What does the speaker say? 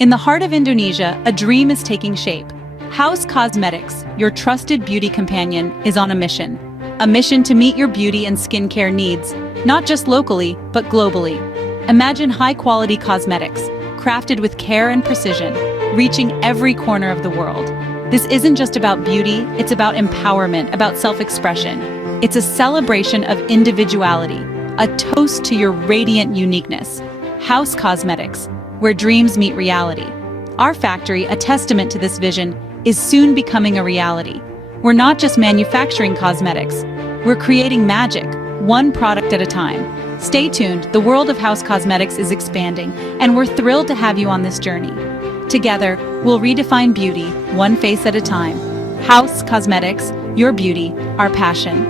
In the heart of Indonesia, a dream is taking shape. Haus Cosmetics, your trusted beauty companion, is on a mission. A mission to meet your beauty and skincare needs, not just locally, but globally. Imagine high-quality cosmetics, crafted with care and precision, reaching every corner of the world. This isn't just about beauty, it's about empowerment, about self-expression. It's a celebration of individuality, a toast to your radiant uniqueness. Haus Cosmetics, where dreams meet reality. Our factory, a testament to this vision, is soon becoming a reality. We're not just manufacturing cosmetics, we're creating magic, one product at a time. Stay tuned, the world of Haus Cosmetics is expanding, and we're thrilled to have you on this journey. Together, we'll redefine beauty, one face at a time. Haus Cosmetics, your beauty, our passion.